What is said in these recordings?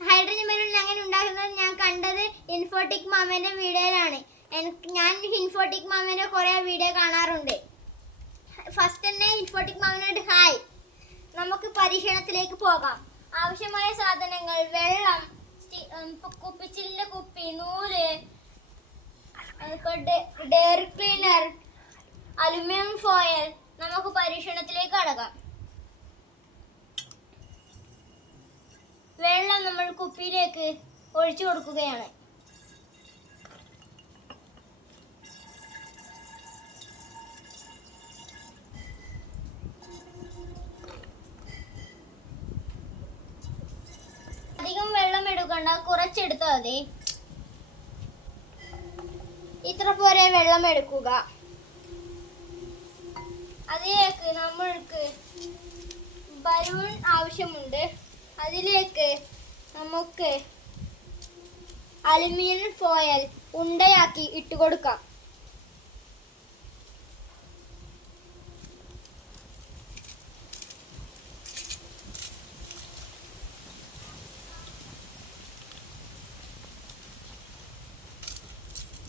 Hydrogen balloon അങ്ങനെ ഉണ്ടാക്കുന്നത് ഞാൻ കണ്ടത് ഇൻഫോട്ടിക് മാമന്റെ വീഡിയോയിലാണ്. എനിക്ക് ഞാൻ ഇൻഫോട്ടിക് മാമന്റെ കുറെ വീഡിയോ കാണാറുണ്ട്. ഫസ്റ്റ് തന്നെ ഇൻഫോട്ടിക് മാമനോട് ഹായ് നമുക്ക് പരീക്ഷണത്തിലേക്ക് പോകാം. ആവശ്യമായ സാധനങ്ങൾ വെള്ളം ഉം, കുപ്പി നൂൽ ഡെയർ ക്ലീനർ അലുമിനിയം ഫോയിൽ നമുക്ക് പരീക്ഷണത്തിലേക്ക് കടക്കാം വെള്ളം നമ്മൾ കുപ്പിയിലേക്ക് ഒഴിച്ചു കൊടുക്കുകയാണ്. അധികം വെള്ളം എടുക്കണ്ട കുറച്ചെടുത്താൽ മതി. ഇത്ര പോരെ വെള്ളം എടുക്കുക. അതിലേക്ക് നമ്മൾക്ക് ബലൂൺ ആവശ്യമുണ്ട്. അതിലേക്ക് നമുക്ക് അലുമിനിയം ഫോയിൽ ഉണ്ടയാക്കി ഇട്ട് കൊടുക്കാം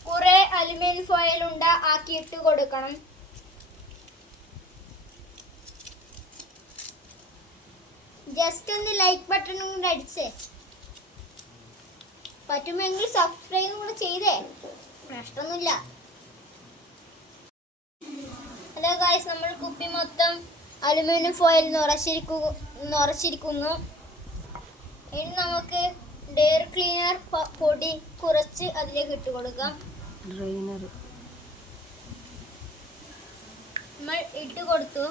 കുറെ അലുമിനിയം ഫോയിൽ ഉണ്ട ആക്കി ഇട്ട് കൊടുക്കണം ജസ്റ്റ് ഒന്ന് ലൈക്ക് ബട്ടണും കൂടെ അടിച്ചേ. പറ്റുമെങ്കിൽ സബ്സ്ക്രൈബും കൂടെ ചെയ്തേ. നഷ്ടമൊന്നുമില്ല. ഹലോ ഗായ്സ് നമ്മൾ കുപ്പി മൊത്തം അലുമിനിയം ഫോയിൽ നിറച്ചിരിക്കു നിറച്ചിരിക്കുന്നു. ഇനി നമുക്ക് ഡെയർ ക്ലീനർ പൊടി കുറച്ച് അതിലേക്ക് ഇട്ട് കൊടുക്കാം. ഡ്രെയിനർ നമ്മൾ ഇട്ട് കൊടുത്തു.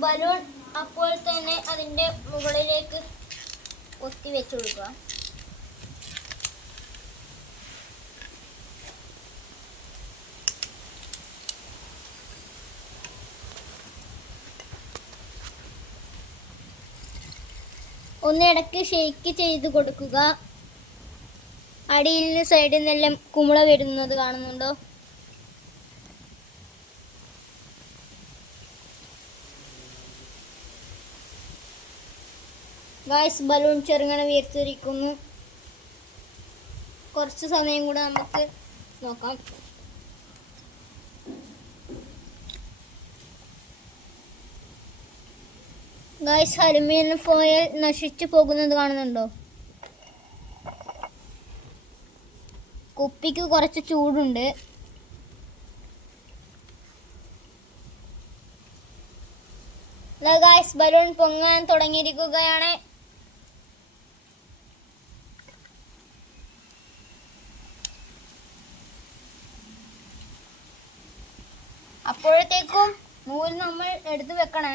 ബലൂൺ അപ്പോൾ തന്നെ അതിന്റെ മുകളിലേക്ക് ഒത്തി വെച്ചു കൊടുക്കുക. ഒന്ന് ഇടയ്ക്ക് ഷെയ്ക്ക് ചെയ്ത് കൊടുക്കുക. അടിയിൽ നിന്ന് സൈഡിൽ നിന്നെല്ലാം കുമിള വരുന്നത് കാണുന്നുണ്ടോ? ഗായ്സ് ബലൂൺ ചെറുങ്ങനെ വീർത്തിരിക്കുന്നു. കുറച്ച് സമയം കൂടെ നമുക്ക് നോക്കാം. ഗായ്സ് അലുമിനിയം ഫോയിൽ നശിച്ചു പോകുന്നത് കാണുന്നുണ്ടോ? കുപ്പിക്ക് കുറച്ച് ചൂടുണ്ട്. ഗായ്സ് ബലൂൺ പൊങ്ങാൻ തുടങ്ങിയിരിക്കുകയാണ്. അപ്പോഴത്തേക്കും നൂൽ നമ്മൾ എടുത്തു വെക്കണേ.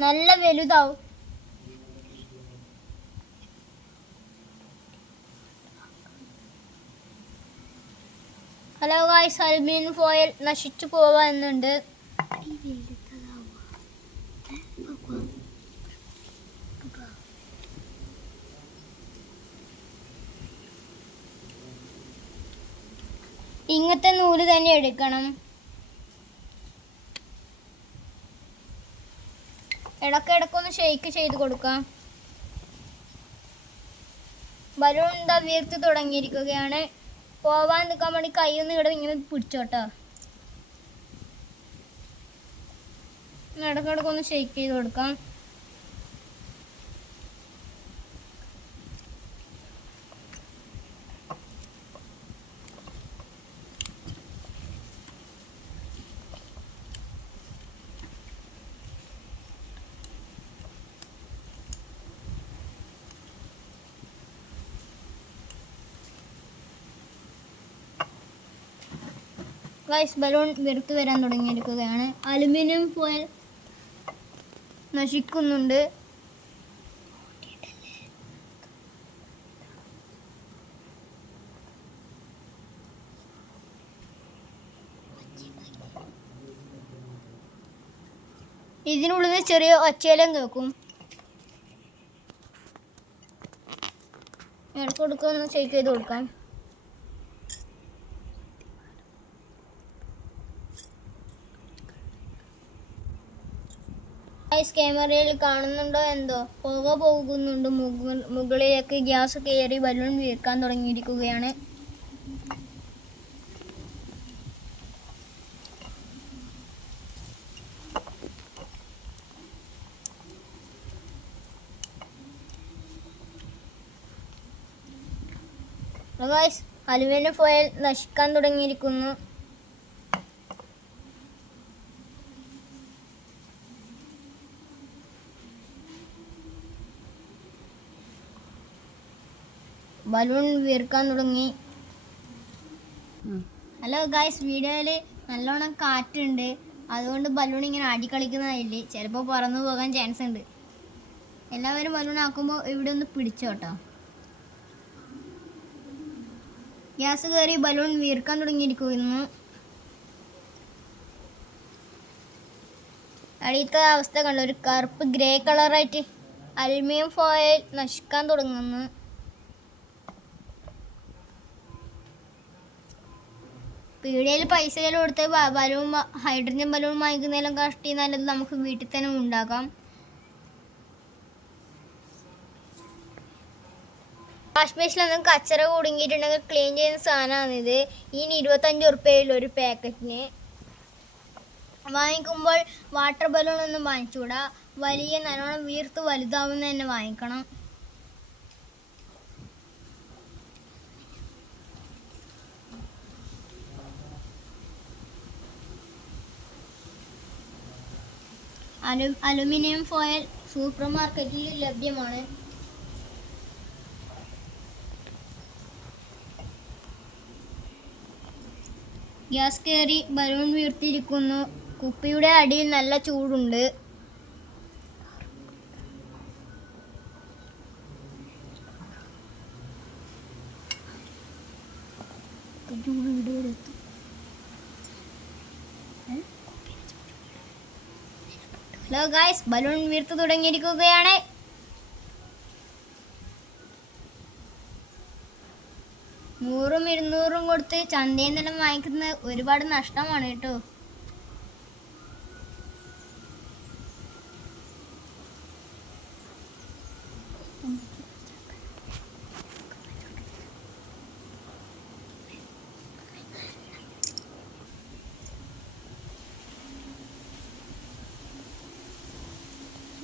നല്ല വലുതാവും. ഹലോ ഗായ്സ് അലുമിനിയം ഫോയിൽ നശിച്ചു പോവാന്നുണ്ട് ഇങ്ങനത്തെ നൂൽ തന്നെ എടുക്കണം. ഇടക്കിടക്കൊന്ന് ഷെയ്ക്ക് ചെയ്ത് കൊടുക്കാം. ബലൂൺ എന്താ വീർത്ത് തുടങ്ങിയിരിക്കുകയാണ്. പോവാൻ നിൽക്കാൻ വേണ്ടി കൈയൊന്ന് ഇവിടെ ഇങ്ങനെ പിടിച്ചോട്ടോ. ഇടക്കിടക്കൊന്ന് ഷെയ്ക്ക് ചെയ്ത് കൊടുക്കാം. ഗൈസ് ബലൂൺ വെറുത്ത് വരാൻ തുടങ്ങിയിരിക്കുകയാണ്. അലുമിനിയം ഫോയിൽ നശിക്കുന്നുണ്ട്. ഇതിനുള്ളിൽ ചെറിയ ഒച്ചയിലും കേൾക്കും. ഇടയ്ക്ക് കൊടുക്കുക ചെക്ക് ചെയ്ത് കൊടുക്കാം. ഗൈസ് ക്യാമറയിൽ കാണുന്നുണ്ടോ എന്തോ? പുക പോകുന്നുണ്ട്. മുകളിലേക്ക് ഗ്യാസ് കയറി ബലൂൺ വീർക്കാൻ തുടങ്ങിയിരിക്കുകയാണ്. ഗൈസ് അലുമിനിയം ഫോയിൽ നശിക്കാൻ തുടങ്ങിയിരിക്കുന്നു. ബലൂൺ വീർക്കാൻ തുടങ്ങി. ഹലോ ഗായ്സ് വീഡിയോയിൽ നല്ലോണം കാറ്റുണ്ട്. അതുകൊണ്ട് ബലൂൺ ഇങ്ങനെ അടിക്കളിക്കുന്നതായില്ലേ? ചിലപ്പോൾ പറന്നു പോകാൻ ചാൻസ് ഉണ്ട്. എല്ലാവരും ബലൂൺ ആക്കുമ്പോൾ ഇവിടെ ഒന്ന് പിടിച്ചോട്ടോ. ഗ്യാസ് കയറി ബലൂൺ വീർക്കാൻ തുടങ്ങിയിരിക്കുന്നു. അടിയത്തെ അവസ്ഥ കണ്ടു? ഒരു കറുപ്പ് ഗ്രേ കളറായിട്ട് അലുമിനിയം ഫോയിൽ നശിക്കാൻ തുടങ്ങുന്നു. പീടികയിൽ പൈസ കയ്യിൽ കൊടുത്ത് ബലൂൺ ഹൈഡ്രജൻ ബലൂൺ വാങ്ങിക്കുന്നതിലും കഷ്ടി നല്ലത് നമുക്ക് വീട്ടിൽ തന്നെ ഉണ്ടാക്കാം. വാഷ് ബേസിലൊന്നും കച്ചറ കുടുങ്ങിയിട്ടുണ്ടെങ്കിൽ ക്ലീൻ ചെയ്യുന്ന സാധനമാണിത്. ഇനി ഇരുപത്തഞ്ച് ഉറുപ്പ്യയിൽ ഒരു പാക്കറ്റിന്. വാങ്ങിക്കുമ്പോൾ വാട്ടർ ബലൂൺ ഒന്നും വാങ്ങിച്ചുകൂടാ. വലിയ നല്ലോണം വീർത്ത് വലുതാവുന്ന തന്നെ വാങ്ങിക്കണം. അലു അലുമിനിയം ഫോയിൽ സൂപ്പർ മാർക്കറ്റിൽ ലഭ്യമാണ്. ഗ്യാസ് കയറി ബലൂൺ വീർത്തിരിക്കുന്നു. കുപ്പിയുടെ അടിയിൽ നല്ല ചൂടുണ്ട്. ഹലോ ഗായ്സ് ബലൂൺ വീർത്ത് തുടങ്ങിയിരിക്കുകയാണ്. നൂറും ഇരുന്നൂറും കൊടുത്ത് ചന്തയിൽ നിന്നും വാങ്ങിക്കുന്നത് ഒരുപാട് നഷ്ടമാണ് കേട്ടോ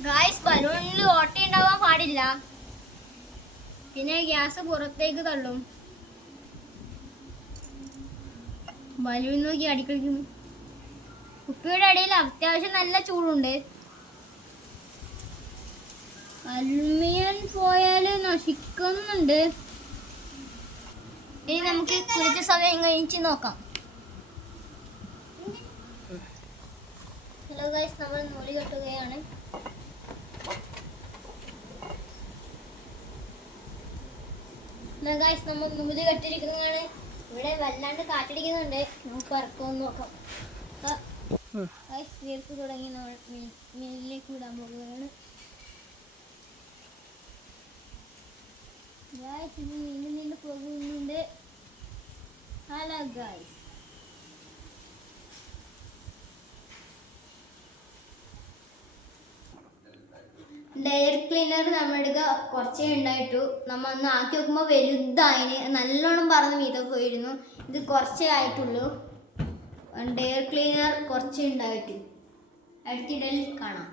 ഗായ്സ് ബലൂണിൽ ഓട്ട ഉണ്ടാവാൻ പാടില്ല. പിന്നെ ഗ്യാസ് പുറത്തേക്ക് തള്ളും. ബലൂൺ നോക്കി അടിക്കളിക്കുന്നു. കുപ്പിയുടെ അടിയിൽ അത്യാവശ്യം നല്ല ചൂടുണ്ട്. അലുമിനിയം പോയാൽ നശിക്കുന്നുണ്ട്. ഇനി നമുക്ക് കുറച്ച് സമയം കഴിച്ച് നോക്കാം. ഹലോ ഗൈസ് നമ്മൾ നൂൽ കെട്ടുകയാണ്. ഗൈസ് നമ്മൾ നൂൽ കെട്ടിരിക്കുന്നതാണ്. ഇവിടെ വല്ലാണ്ട് കാറ്റടിക്കുന്നുണ്ട്. നമുക്ക് ഇറക്കമെന്ന് നോക്കാം. ഗൈസ് തീർത്ത് തുടങ്ങി. നമ്മൾ മീനിലേക്ക് വിടാൻ പോകുകയാണ്. ഗായ്സ് ഇത് മീനിൽ നിന്ന് പോകുന്നുണ്ട്. ഹലോ ഗൈസ് ഡയർ ക്ലീനർ നമ്മൾ എടുക്കുക കുറച്ചേ ഉണ്ടായിട്ടു. നമ്മ അന്ന് ആക്കി നോക്കുമ്പോൾ വലുതായിന് നല്ലോണം പറന്ന് മീത പോയിരുന്നു. ഇത് കുറച്ചേ ആയിട്ടുള്ളൂ. ഡയർ ക്ലീനർ കുറച്ചേ ഉണ്ടായിട്ടു. അടുത്തിടയിൽ കാണാം.